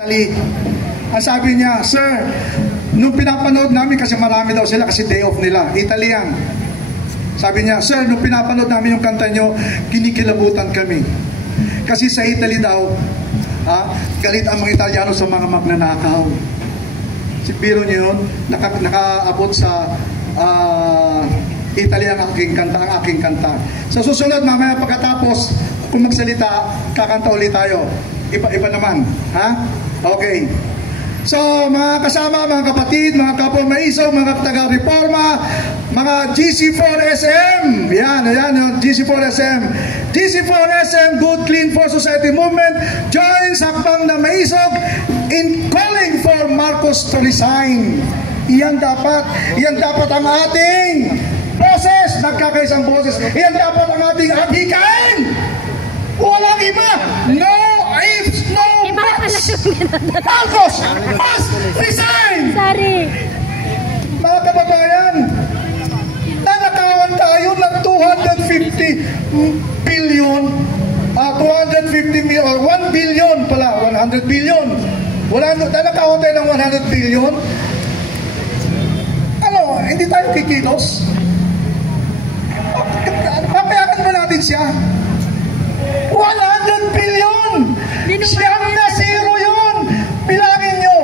Ang sabi niya, sir, nung pinapanood namin, kasi marami daw sila, kasi day off nila, Italian. Sabi niya, sir, nung pinapanood namin yung kanta nyo, kinikilabutan kami. Kasi sa Italy daw, galit ang mga Italiano sa mga magnanakaw. Si biro niyo yun, nakaabot sa Italy ang aking kanta. Sa susunod, mamaya pagkatapos, kung magsalita, kakanta ulit tayo. Iba naman. Ha? Okay. So, mga kasama, mga kapatid, mga kapwa-maiso, mga taga-reforma, mga GC4SM, yan, GC4SM. GC4SM, Good Clean for Society Movement, joins Hakbang na Maisog in calling for Marcos to resign. Iyan dapat ang ating boses, nagkakaisang boses, iyan dapat ang ating adhikain. Walang iba, no ifs, no buts. Marcos must resign. Sorry. Mga kababayan, nanakawan tayo ng 250 billion, 250 million, or 1 billion pala, 100 billion. Nanakawan tayo ng 100 billion. Ano, hindi tayo kikilos? Papayagan mo natin siya. 100 billion! Siyam na zero yun! Bilangin nyo!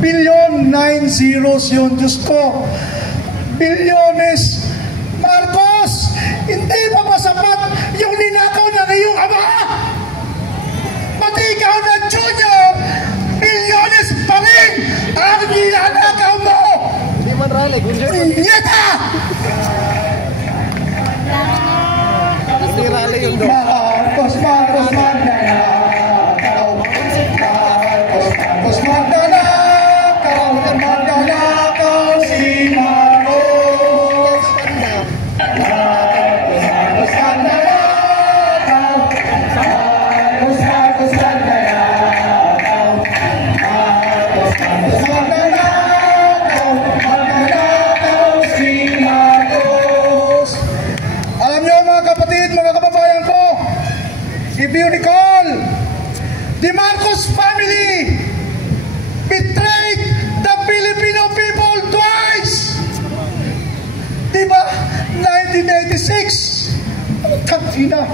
Billion, 9 zeros yun, Diyos ko. Bilyones. Marcos, hindi pa ba sapat yung ninakaw na iyong ama? Pati ikaw na junior, bilyones pa rin ang ninakaw mo! Hindi man rally, Yeta! Hindi rally yung do. Marcos magnanakaw. Marcos magnanakaw. Magnanakaw si Marcos. Marcos magnanakaw. Marcos magnanakaw. Marcos magnanakaw. Magnanakaw si Marcos. Alam niyo mga kapatid, mga kababayan ko, if you recall, the Marcos family betrayed the Filipino people twice. Diba? 1986, tagina,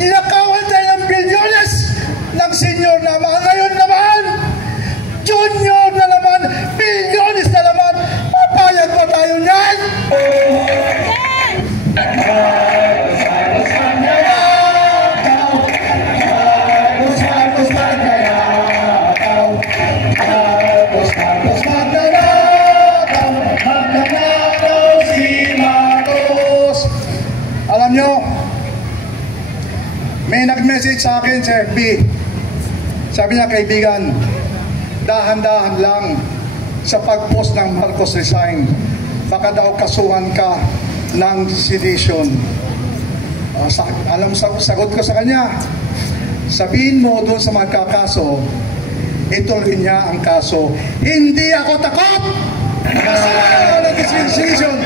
ninakawan tayo ng bilyones ng senior naman. Ngayon naman, junior na naman, bilyones na naman. Papayag pa tayo niyan? Alam nyo, may nag-message sa akin sa FB. Sabi niya, kaibigan, dahan-dahan lang sa pag-post ng Marcos resign. Baka daw kasuhan ka ng sedition. Sagot ko sa kanya, sabihin mo doon sa magkakaso, ituloy niya ang kaso. Hindi ako takot! Sedition.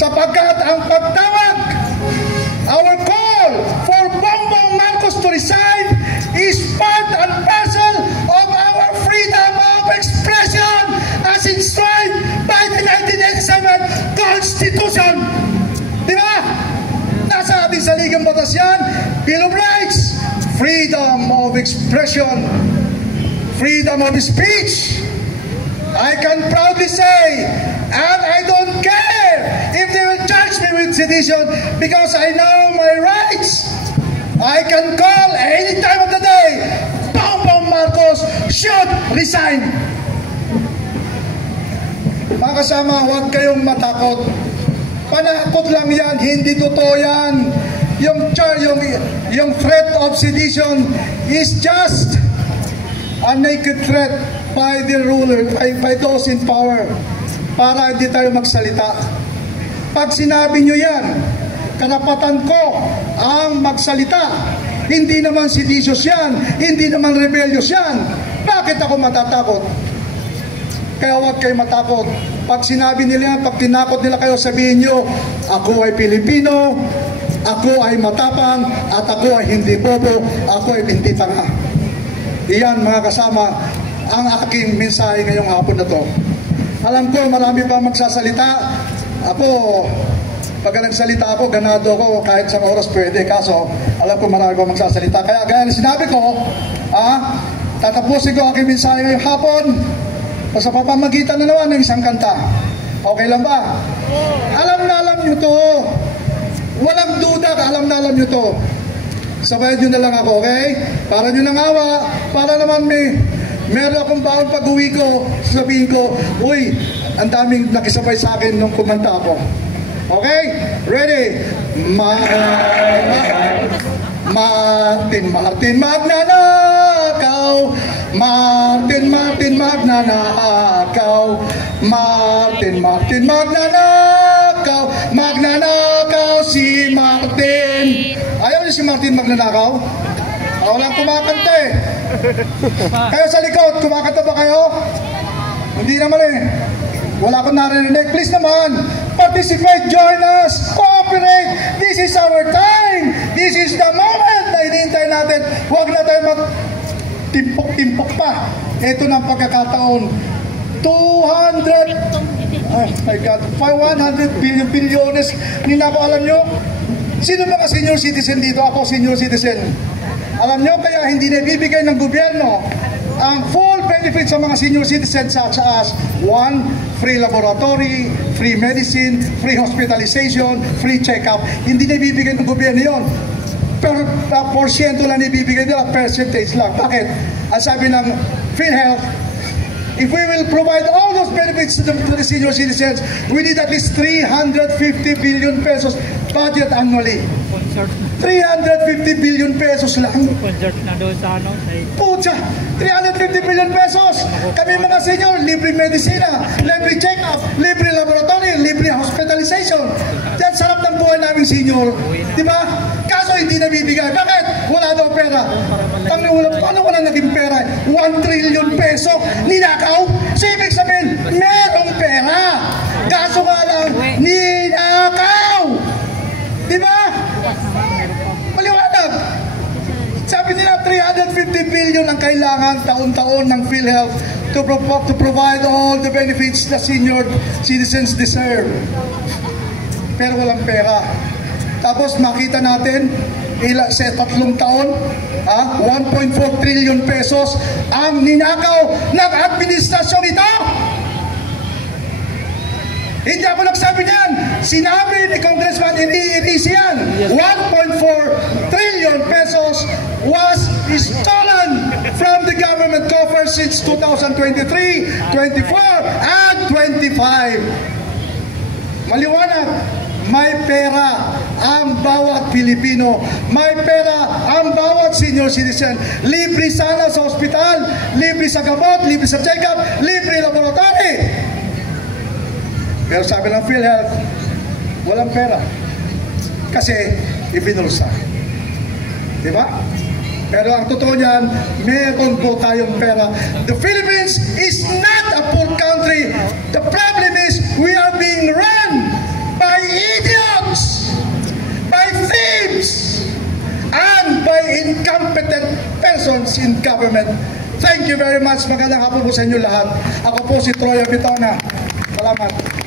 Sapagkat ang pagtawag, our call for Bongbong Marcos to resign is part and parcel of our freedom of expression as enshrined by the 1987 Constitution. Diba? Nasa ating saligang batas yan, Bill of Rights, freedom of expression, freedom of speech. I can proudly say, and I don't care if they will charge me with sedition because I know my rights. I can call any time of the day, Bongbong Marcos should resign. Mga kasama, huwag kayong matakot. Panakot lang yan, hindi totoo yan. Yung threat of sedition is just a naked threat by the ruler, by those in power, para hindi tayo magsalita. Pag sinabi nyo yan, karapatan ko ang magsalita. Hindi naman seditious yan, hindi naman rebellious yan. Bakit ako matatakot? Kaya huwag kayo matakot. Pag sinabi nila yan, pag tinakot nila kayo, sabihin nyo, ako ay Pilipino, ako ay matapang, at ako ay hindi bobo, ako ay hindi tanga. Iyan mga kasama ang aking mensahe ngayong hapon na to. Alam ko marami pa magsasalita. Ako, pag nagsalita ako, ganado ako kahit sa oras pwede. Kaso, alam ko marami pa magsasalita. Kaya gaya na sinabi ko, tatapusin ko aking mensahe ngayong hapon sa papamagitan na naman ng isang kanta. Okay lang ba? Alam na alam nyo to. Walang duda, alam na alam nyo to. Sabayan nyo na lang ako, okay? Para nyo nang awa, para naman meron akong baon pag-uwi ko, sasabihin ko, uy, ang daming nakisabay sa akin nung kumanta ako. Okay? Ready? Martin magnanakaw. Martin magnanakaw. Martin magnanakaw. Magnanakaw si Martin. Ayaw niyo si Martin magnanakaw? Walang kumakanta eh. Kayo sa likod, kumakanta ba kayo? Hindi naman eh. Wala akong narinig. Please naman, participate, join us, cooperate. This is our time. This is the moment na hinihintay natin. Huwag na tayo mag-timpok-timpok pa. Ito na ang pagkakataon. 200, oh my God, 100 bilyones. Hindi na ako alam nyo. Sino mga senior citizen dito? Ako senior citizen. Alam nyo, kaya hindi na ibibigay ng gobyerno ang full benefits sa mga senior citizens such as 1, free laboratory, free medicine, free hospitalization, free check-up. Hindi na ibibigay ng gobyerno yun. Pero porsyento lang ibibigay nila, percentage lang. Bakit? Ang sabi ng PhilHealth, if we will provide all those benefits to the senior citizens, we need at least 350 billion pesos budget annually. 350 billion pesos lang. Pucha, 350 billion pesos. Kami mga senior, libre medisina, libre check-up, libre laboratory, libre hospitalization. Yan, sarap ng buhay namin senior. Diba? Kaso hindi nabibigay. Bakit? Wala daw pera. Ano wala naging pera? 1 trillion peso. Ninakaw? So ibig sabihin, merong pera. Kaso nga lang, ninakaw. Diba? Maliwanag. Sabi nila 350 billion ang kailangan taon-taon ng PhilHealth to provide all the benefits the senior citizens deserve. Pero walang pera. Tapos makita natin sa 3 taon, 1.4 trillion pesos ang ninakaw ng administrasyon ito. Hindi ako nagsabi niyan. Sinabi ni Congressman Irizi yan. 1.4 trillion pesos was stolen from the government coffers since 2023, 24, and 25. Maliwanag, may pera ang bawat Pilipino. May pera ang bawat senior citizen. Libre sana sa ospital, libre sa gamot, libre sa check-up, libre laboratory. Pero sabi ng PhilHealth, walang pera. Kasi ibinulsa. Diba? Pero ang totoo niyan, meron po tayong pera. The Philippines is not a poor country. The problem is we are being run by idiots, by thieves, and by incompetent persons in government. Thank you very much. Magandang hapon po sa inyo lahat. Ako po si Troy Abitona. Salamat.